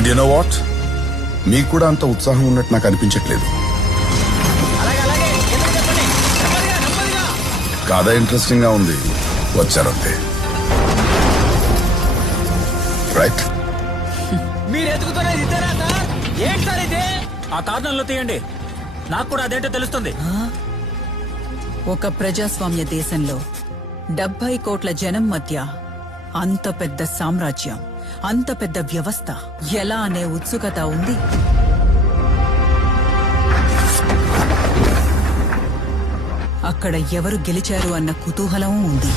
And you know what, మీకు కూడా అంత ఉత్సాహం ఉన్నట్టు నాకు అనిపించట్లేదు. కథ ఇంట్రెస్టింగ్ గా ఉంది, వచ్చారంతే. రైట్, మీరు ఎదుగుతున్నది ఇదేనా సార్? ఏంటి సార్ ఇది? ఆ కారణంలో తీయండి, నాకు కూడా అదేంటో తెలుస్తుంది. ఒక ప్రజాస్వామ్య దేశంలో 70 కోట్ల జనం మధ్య అంత పెద్ద సామ్రాజ్యం, అంత పెద్ద వ్యవస్థ ఎలా అనే ఉత్సుకత ఉంది. అక్కడ ఎవరు గెలిచారు అన్న కుతూహలం ఉంది.